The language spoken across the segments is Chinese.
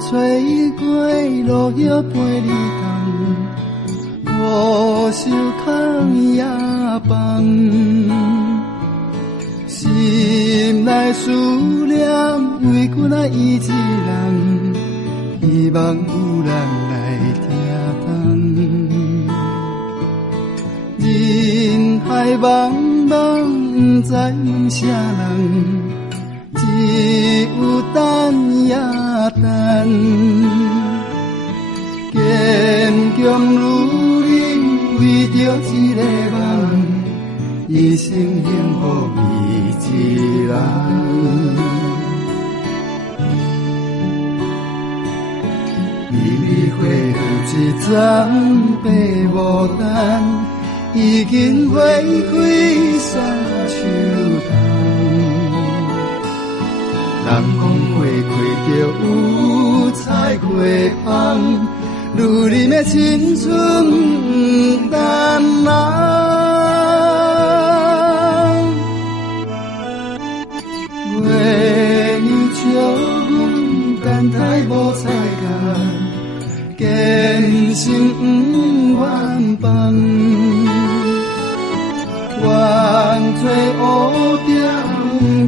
吹过，落叶陪你同，无袖空夜放。心内思念，为阮啊伊一人，希望有人来听懂。人海茫茫，不知问啥人。只有等也等，坚强如你，为着一个梦，一生幸福伊一人。微微花一丛白牡丹，已经花开三秋冬。人讲花开就有彩花香，如你的青春不等人。月亮照阮等待无彩工，坚信不愿放。愿做乌点，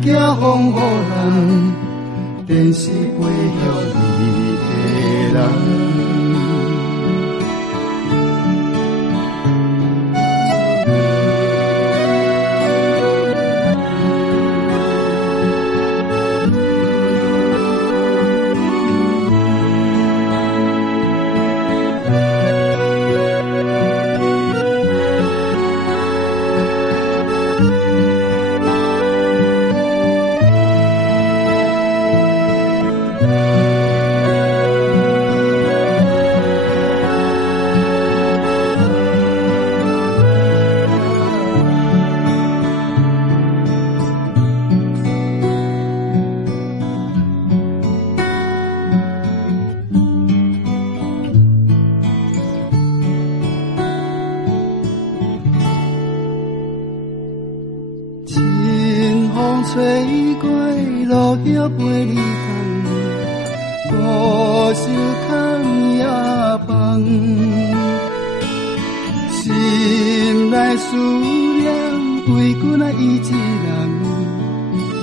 惊风雨人，便是陪着你的人。吹过落叶陪你同，无袖空夜放。心内思念，为阮啊伊一人，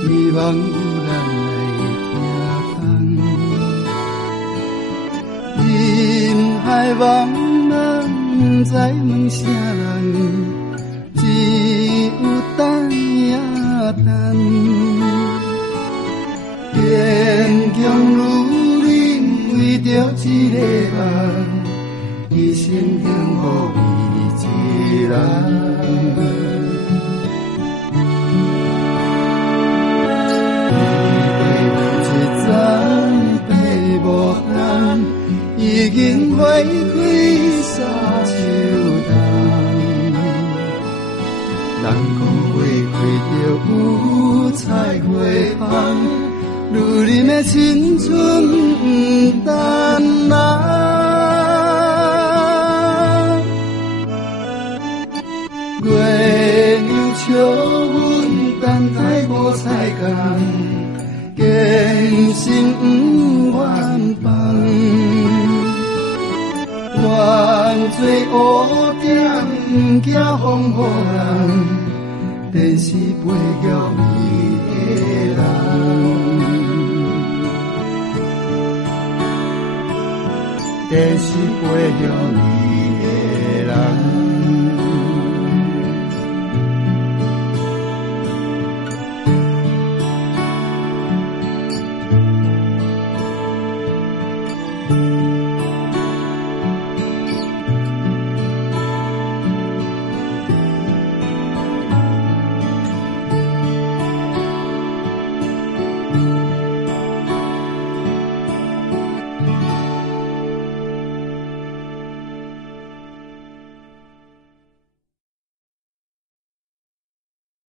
希望有人来听懂。人海茫茫，不知问啥人，只有等也等。坚强如你，为着一个梦，一生幸福伊一人。一丛白牡丹，已经花开三秋冬。人讲花开就有彩花香，如你的青春不等人。月亮照阮等待无彩工，坚信不愿放。愿做乌点，惊风雨人，便是陪着你的人。便是陪着你。